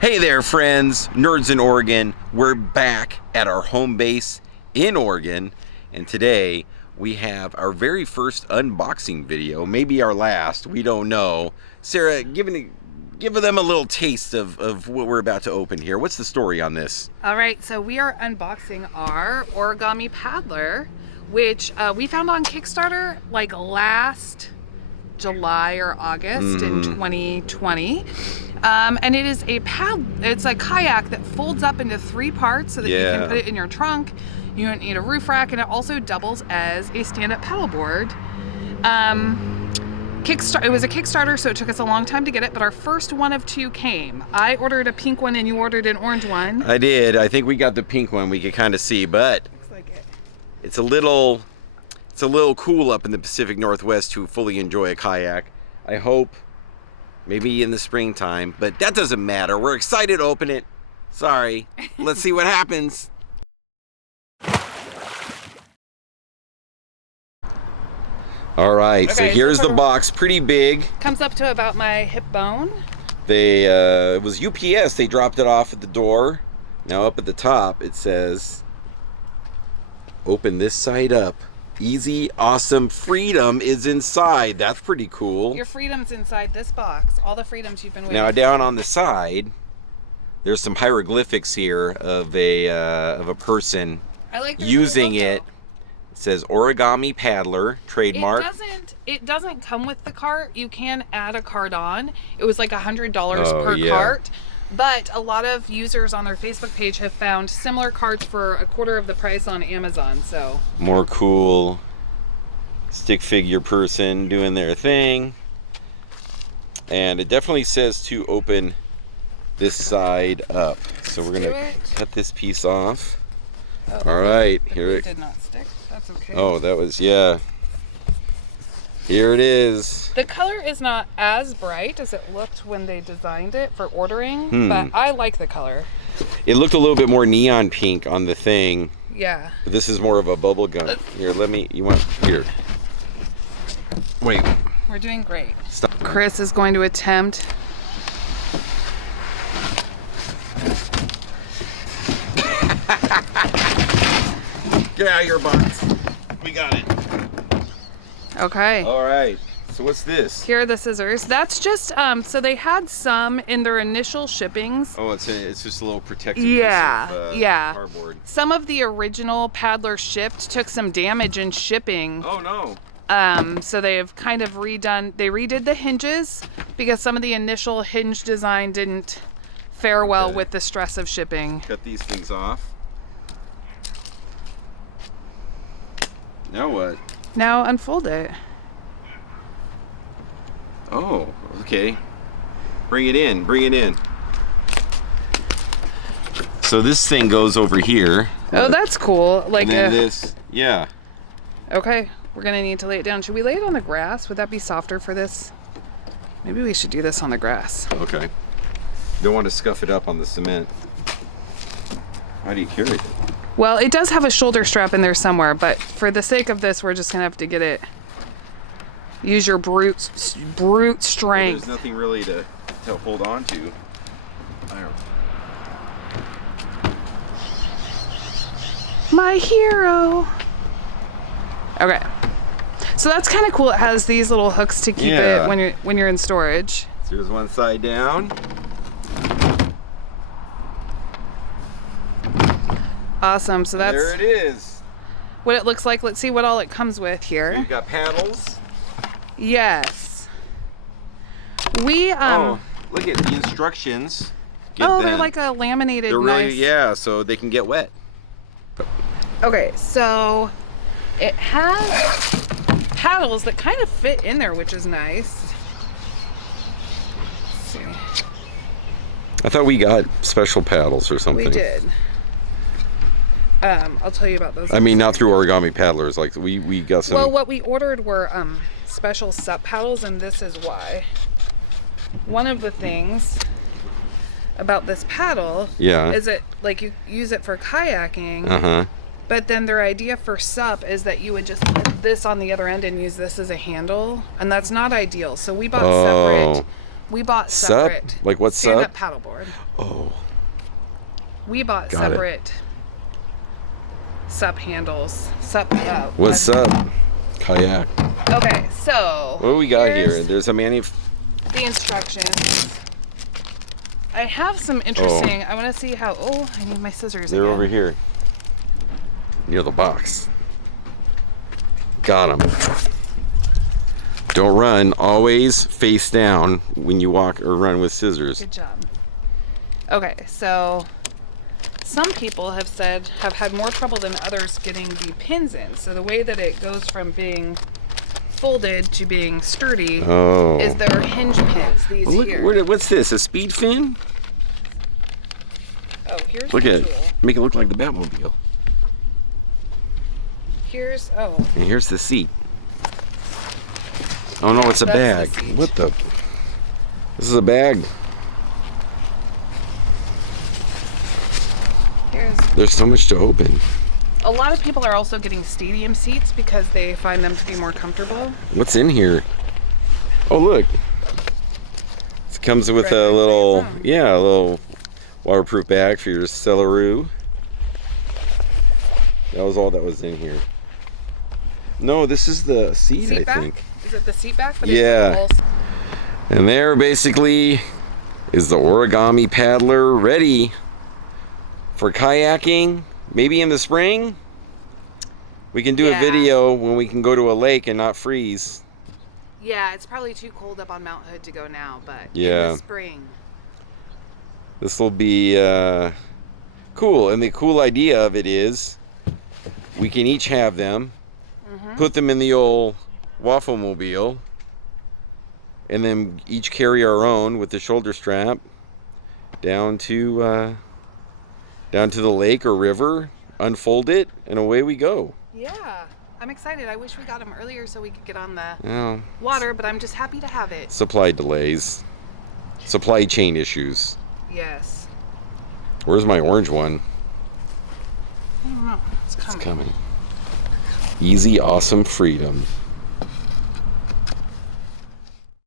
Hey there, friends, nerds in Oregon. We're back at our home base in Oregon, and today we have our very first unboxing video, maybe our last, we don't know. Sarah, give them a little taste of what we're about to open here. What's the story on this? All right, so we are unboxing our Origami Paddler, which we found on Kickstarter like last July or August in 2020. And it is it's a kayak that folds up into 3 parts so that you can put it in your trunk. You don't need a roof rack, and it also doubles as a stand-up paddleboard. It was a Kickstarter, so it took us a long time to get it, but our first one of 2 came. I ordered a pink one and you ordered an orange one. I did. I think we got the pink one. We could kind of see, but looks like it. It's a little cool up in the Pacific Northwest to fully enjoy a kayak. I hope maybe in the springtime, but that doesn't matter. We're excited to open it. Sorry. Let's see what happens. All right, Okay, so here's the box. Pretty big. Comes up to about my hip bone. It was UPS. They dropped it off at the door. Now up at the top it says, "Open this side up. Easy, awesome, freedom is inside." That's pretty cool. Your freedom's inside this box. All the freedoms you've been waiting Now for. down on the side, there's some hieroglyphics here of a person I like using it. It says Origami Paddler, trademark. It doesn't come with the cart. You can add a cart on. It was like $100 per cart. But a lot of users on their Facebook page have found similar carts for a quarter of the price on Amazon. So more cool stick figure person doing their thing. And it definitely says to open this side up. So we're gonna cut this piece off. Oh, all right, here it did not stick. That's okay. Oh, that was, yeah. Here it is. The color is not as bright as it looked when they designed it for ordering, but I like the color. It looked a little bit more neon pink on the thing. Yeah. But this is more of a bubble gum. Here, here. Wait. We're doing great. Stop. Chris is going to attempt. Get out of your box. We got it. Okay. All right. So what's this? Here are the scissors. That's just so they had some in their initial shippings. Oh, it's just a little protective piece of cardboard. Some of the original Paddler shipped took some damage in shipping. Oh no. So they've kind of redid the hinges because some of the initial hinge design didn't fare well with the stress of shipping. Cut these things off. Now what? Now unfold it. Oh, okay. Bring it in, bring it in. So this thing goes over here. Oh, that's cool. Like and then this, yeah. Okay, we're gonna need to lay it down. Should we lay it on the grass? Would that be softer for this? Maybe we should do this on the grass. Okay. Don't want to scuff it up on the cement. How do you carry it? Well, it does have a shoulder strap in there somewhere, but for the sake of this, we're just gonna have to get it. Use your brute strength. Well, there's nothing really to hold on to. My hero. Okay. So that's kind of cool. It has these little hooks to keep it when you're in storage. So here's one side down. Awesome. So that's there it is. What it looks like. Let's see what all it comes with here. So you've got paddles. Yes. We oh, look at the instructions. They're like a laminated. They're really so they can get wet. Okay, so it has paddles that kind of fit in there, which is nice. Let's see. I thought we got special paddles or something. We did. I'll tell you about those. I mean, not through Origami Paddlers. Like we got some. Well, what we ordered were special SUP paddles, and this is why. One of the things about this paddle is it like you use it for kayaking, but then their idea for SUP is that you would just put this on the other end and use this as a handle, and that's not ideal. So we bought separate We bought Sup? separate. Like what's stand-up sup? paddleboard. Oh. We bought Got it. separate sup handles. What's up? Kayak. Okay, so What do we got here? here's There's a the instructions. I have some interesting. I want to see how. Oh, I need my scissors. They're again. over here. Near the box. Got them. Don't run. Always face down when you walk or run with scissors. Good job. Okay, so some people have had more trouble than others getting the pins in. So the way that it goes from being folded to being sturdy is their hinge pins. These Well, look, here. what's this? A speed fin? Oh, here's Look the at tool. it. Make it look like the Batmobile. Here's And here's the seat. Oh no, it's a that's bag. the seat. What the? This is a bag. There's so much to open. A lot of people are also getting stadium seats because they find them to be more comfortable. What's in here? Oh look. It comes with Red a Light little, Zone. a little waterproof bag for your celery. That was all that was in here. No, this is the seat, I back? think. Is it the seat back? But Yeah. And there basically is the Origami Paddler ready for kayaking. Maybe in the spring. We can do a Yeah. video when we can go to a lake and not freeze. Yeah, it's probably too cold up on Mount Hood to go now, but Yeah. in the spring. This will be cool. And the cool idea of it is we can each have them, put them in the old waffle mobile, and then each carry our own with the shoulder strap down to the lake or river, unfold it, and away we go. Yeah, I'm excited. I wish we got them earlier so we could get on the Well, water, but I'm just happy to have it. supply delays, supply chain issues. Yes. Where's my orange one? I don't know. It's coming. It's coming. Easy, awesome freedom.